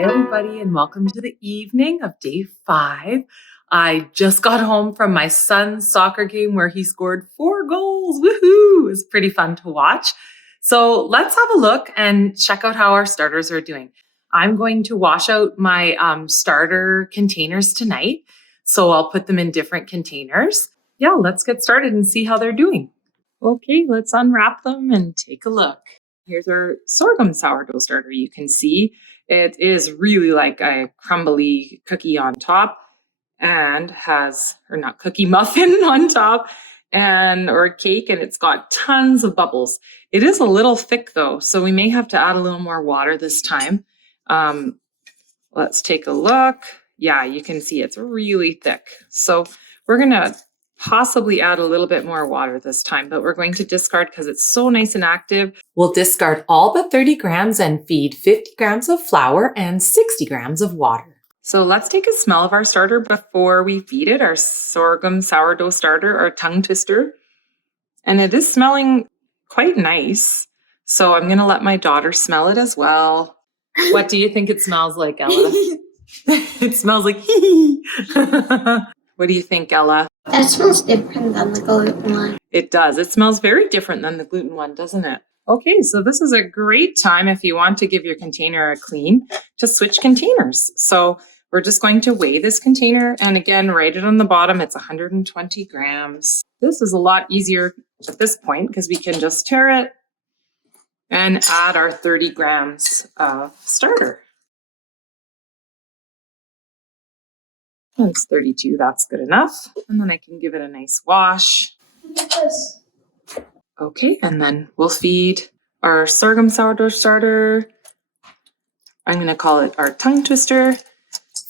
Hi, everybody, and welcome to the evening of day 5. I just got home from my son's soccer game where he scored 4 goals. Woohoo! It was pretty fun to watch. So let's have a look and check out how our starters are doing. I'm going to wash out my starter containers tonight. So I'll put them in different containers. Yeah, let's get started and see how they're doing. Okay, let's unwrap them and take a look. Here's our sorghum sourdough starter. You can see it is really like a crumbly cookie on top and has, or not cookie, muffin on top or cake, and it's got tons of bubbles. It is a little thick though, so we may have to add a little more water this time. Let's take a look. Yeah, you can see it's really thick. So we're gonna possibly add a little bit more water this time, but we're going to discard because it's so nice and active. We'll discard all but 30 grams and feed 50 grams of flour and 60 grams of water. So let's take a smell of our starter before we feed it, our sorghum sourdough starter, our tongue twister. And it is smelling quite nice. So I'm gonna let my daughter smell it as well. What do you think it smells like, Ella? It smells like What do you think, Ella? That smells different than the gluten one. It does. It smells very different than the gluten one, doesn't it? Okay, so this is a great time if you want to give your container a clean to switch containers. So we're just going to weigh this container, and again, write it on the bottom. It's 120 grams. This is a lot easier at this point because we can just tear it and add our 30 grams of starter. It's 32, that's good enough. And then I can give it a nice wash. Okay, and then we'll feed our sorghum sourdough starter. I'm gonna call it our tongue twister.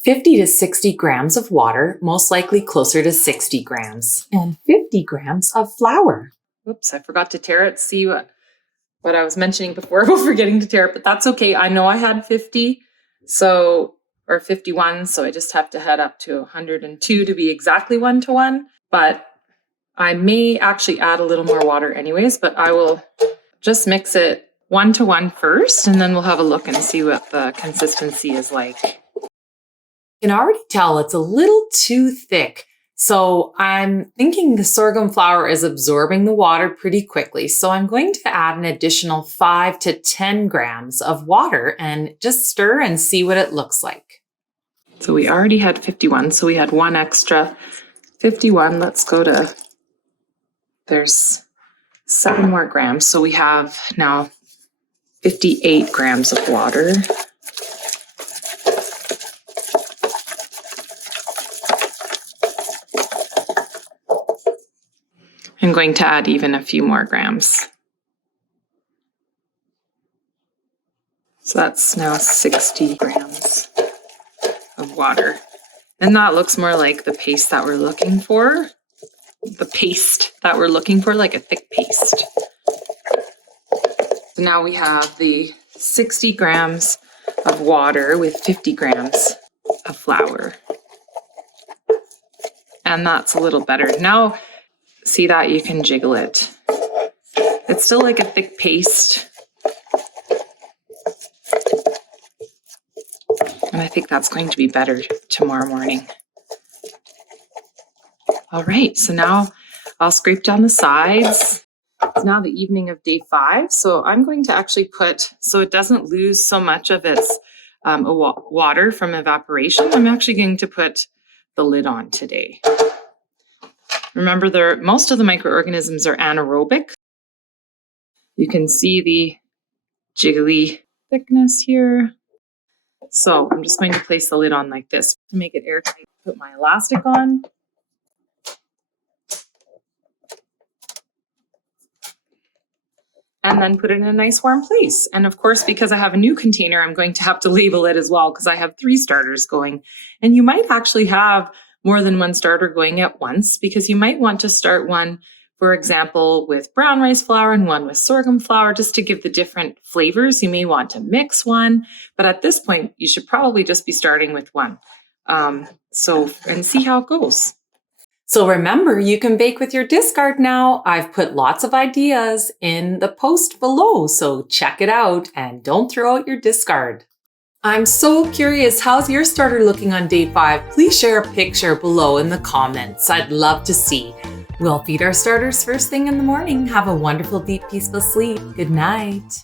50 to 60 grams of water, most likely closer to 60 grams, and 50 grams of flour. Oops, I forgot to tear it. See what I was mentioning before about forgetting to tear it, but that's okay. I know I had 50, or 51, so I just have to head up to 102 to be exactly 1-to-1, but I may actually add a little more water anyways, but I will just mix it 1-to-1 first, and then we'll have a look and see what the consistency is like. You can already tell it's a little too thick. So I'm thinking the sorghum flour is absorbing the water pretty quickly. So I'm going to add an additional 5 to 10 grams of water and just stir and see what it looks like. So we already had 51, so we had 1 extra. 51, let's go to, there's 7 more grams. So we have now 58 grams of water. I'm going to add even a few more grams. So that's now 60 grams of water. And that looks more like the paste that we're looking for. The paste that we're looking for, like a thick paste. So now we have the 60 grams of water with 50 grams of flour. And that's a little better. Now, see that? You can jiggle it. It's still like a thick paste. And I think that's going to be better tomorrow morning. All right, so now I'll scrape down the sides. It's now the evening of day 5. So I'm going to actually put, so it doesn't lose so much of its water from evaporation, I'm actually going to put the lid on today. Remember, most of the microorganisms are anaerobic. You can see the jiggly thickness here. So I'm just going to place the lid on like this to make it airtight. Put my elastic on. And then put it in a nice warm place. And of course, because I have a new container, I'm going to have to label it as well because I have 3 starters going. And you might actually have more than 1 starter going at once because you might want to start one, for example, with brown rice flour and one with sorghum flour, just to give the different flavors. You may want to mix one, but at this point, you should probably just be starting with one. And see how it goes. So remember, you can bake with your discard now. I've put lots of ideas in the post below, so check it out and don't throw out your discard. I'm so curious, how's your starter looking on day 5? Please share a picture below in the comments. I'd love to see. We'll feed our starters first thing in the morning. Have a wonderful, deep, peaceful sleep. Good night.